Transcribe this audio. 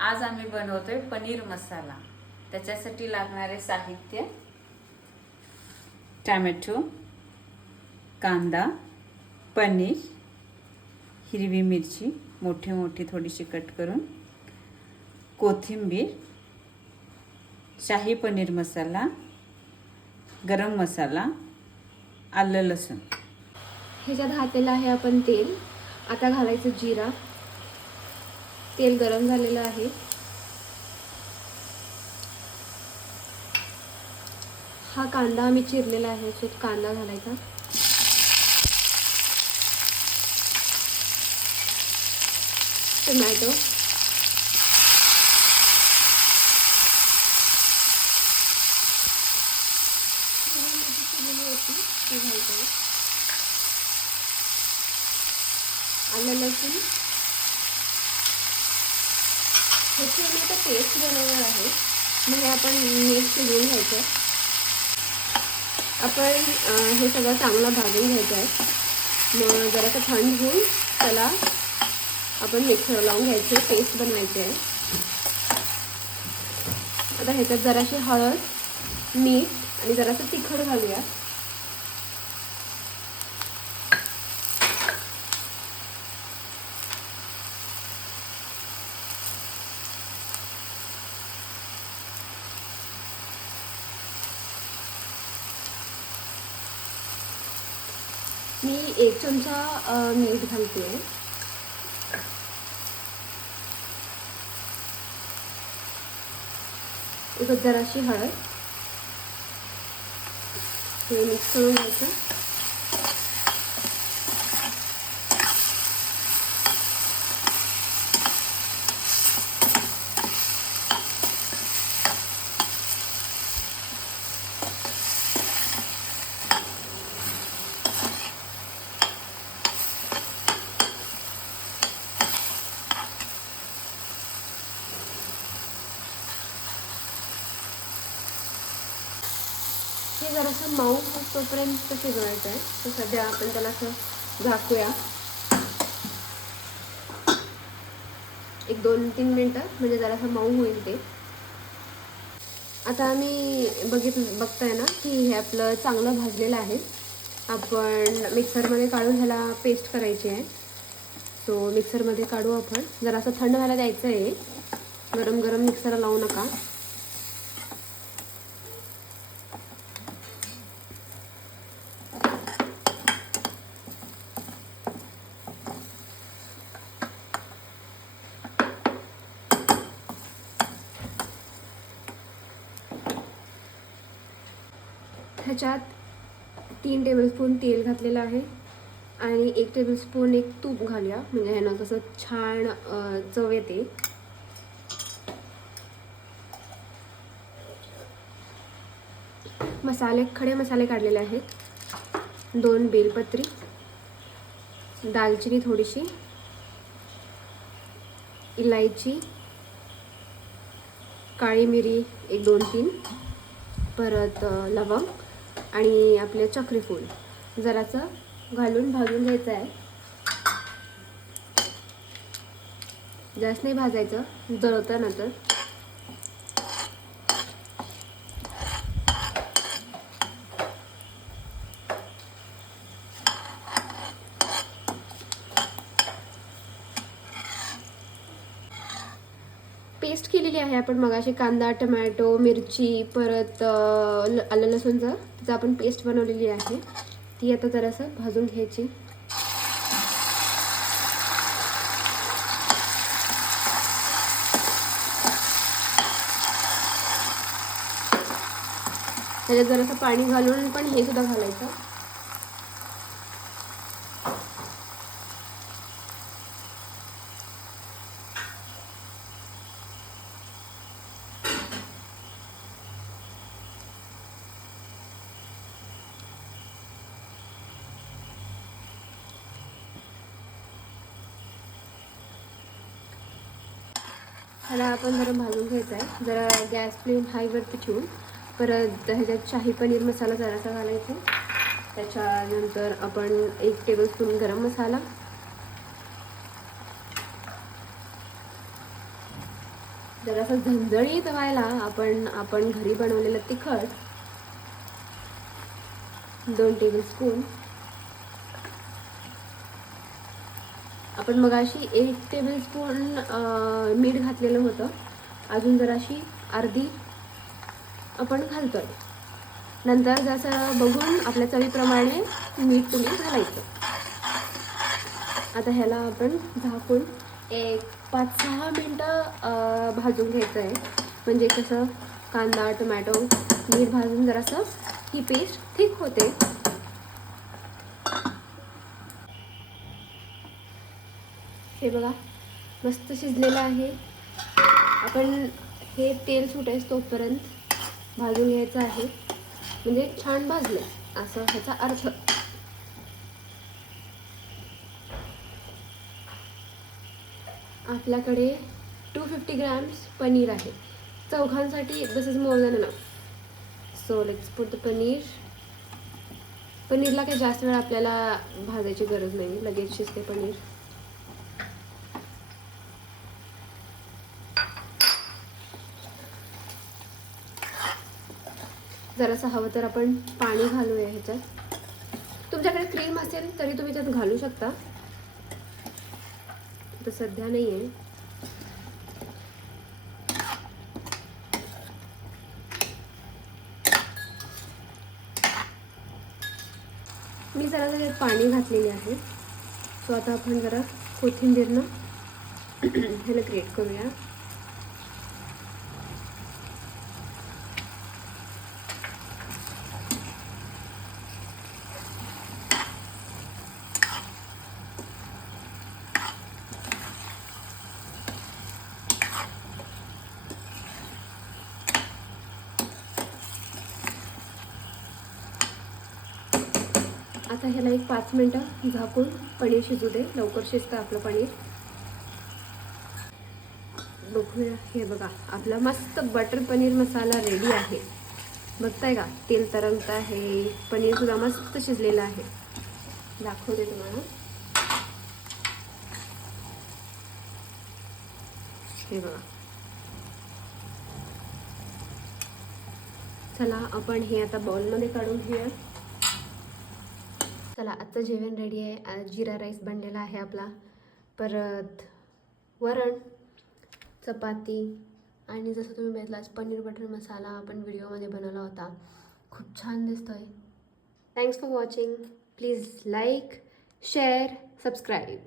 आज आम्ही बनवतोय पनीर मसाला। त्याच्यासाठी लागणारे साहित्य: टोमॅटो, कांदा, पनीर, हिरवी मिरची मोठी मोठी थोडीशी कट करून, कोथिंबीर, शाही पनीर मसाला, गरम मसाला, आलं लसूण। ह्याच्यात घातलेलं आहे आपण तेल। आता घालायचं जिरा। तेल गरम झालेलं आहे। हा कांदा आम्ही चिरलेला आहे, सो कांदा घालायचा। टोमॅटो, आलं लसूण। ह्याची आम्ही आता पेस्ट बनवणार आहे, मग हे आपण नीट शिजवून घ्यायचं। आपण हे सगळं चांगलं भाजून घ्यायचं आहे। मग जरासं थंड होऊन त्याला आपण मिक्सर लावून घ्यायचे, पेस्ट बनवायची आहे। आता ह्याच्यात जराशी हळद, मीठ आणि जरासं तिखट घालूया। मी 1 चमचा मीठ घालते। एकच जराशी हळद, हे मिक्स करून घ्यायचं। हे जरासं मऊ तोपर्यंत शिजवायचं आहे। तर सध्या आपण त्याला असं झाकूया 1-2-3 मिनटं, म्हणजे जरासं मऊ होईल ते। आता आम्ही बघताय ना की हे आपलं चांगलं भाजलेलं आहे। आपण मिक्सरमध्ये काढून ह्याला पेस्ट करायची आहे। सो मिक्सरमध्ये काढू आपण। जरासं थंड व्हायला द्यायचं आहे, गरम गरम मिक्सरला लावू नका। ह्याच्यात 3 टेबलस्पून तेल घातलेलं आहे आणि 1 टेबलस्पून तूप घालूया, म्हणजे ह्यानं कसं छान चव येते। खडे मसाले काढलेले आहेत। 2 बेलपत्री, दालचिनी थोडीशी, इलायची, काळी मिरी 1-2-3, परत लवंग आणि आपले चक्रीफूल जरासं घालून भाजून घ्यायचं आहे। जास्त नाही भाजायचं, जळतं नंतर। पेस्ट केलेली आहे आपण मगाशी कांदा, टोमॅटो, मिरची, परत आलं लसूणचं, त्याचं आपण पेस्ट बनवलेली आहे। ती आता जरासं भाजून घ्यायची। त्याच्यात जरासं पाणी घालून पण हे सुद्धा घालायचं। ह्याला आपण जरा भाजून घ्यायचं आहे। जरा गॅस फ्लेम हायवरती ठेवून परत ह्याच्यात शाही पनीर मसाला जरासा घालायचा। त्याच्यानंतर आपण 1 टेबलस्पून गरम मसाला, जरासं झणझणीत व्हायला आपण घरी बनवलेलं तिखट 2 टेबलस्पून, आपण मगाशी 1 टेबलस्पून मीठ घातलेलं होतं, अजून जराशी अर्धी आपण घालतोय. नंतर जसं बघून आपल्या चवीप्रमाणे मीठ तुम्ही घालायचं. आता ह्याला आपण झाकून एक 5-6 मिनटं भाजून घ्यायचं आहे. म्हणजे कसं कांदा टोमॅटो मीठ भाजून जरासं ही पेस्ट थिक होते. हे बघा मस्त शिजलेलं आहे. आपण हे तेल सुटेस तोपर्यंत भाजून घ्यायचं आहे. म्हणजे छान भाजले असं ह्याचा अर्थ. आपल्याकडे 250 ग्रॅम्स पनीर आहे. चौघांसाठी this is more than enough. So let's put the paneer. पनीरला काही जास्त वेळ आपल्याला भाजायची गरज नाही, लगेच शिजते पनीर. जरासं हवं तर आपण पाणी घालूया ह्याच्यात. तुमच्याकडे क्रीम असेल तरी तुम्ही त्यात घालू शकता, तर सध्या नाही आहे. मी जरा त्याच्यात पाणी घातलेले आहे. सो आता आपण जरा कोथिंबीरनं ह्याला ग्रेट करूया. आता ह्याला एक 5 मिनटं झाकून पनीर शिजू दे. लवकर शिजतं आपलं पनीर. बघूया. हे बघा आपला मस्त बटर पनीर मसाला रेडी आहे. बघताय का तेल तरंगत आहे, पनीर सुद्धा मस्त शिजलेलं आहे. दाखवते तुम्हाला. हे बघा. चला आपण हे आता बाउलमध्ये काढून घेऊया. चला आजचं जेवण रेडी आहे. आज जिरा राईस बनलेला आहे आपला, परत वरण, चपाती आणि जसं तुम्ही बघितलं पनीर बटर मसाला आपण व्हिडिओमध्ये बनवला होता. खूप छान दिसतोय. Thanks for watching. Please like, share, subscribe.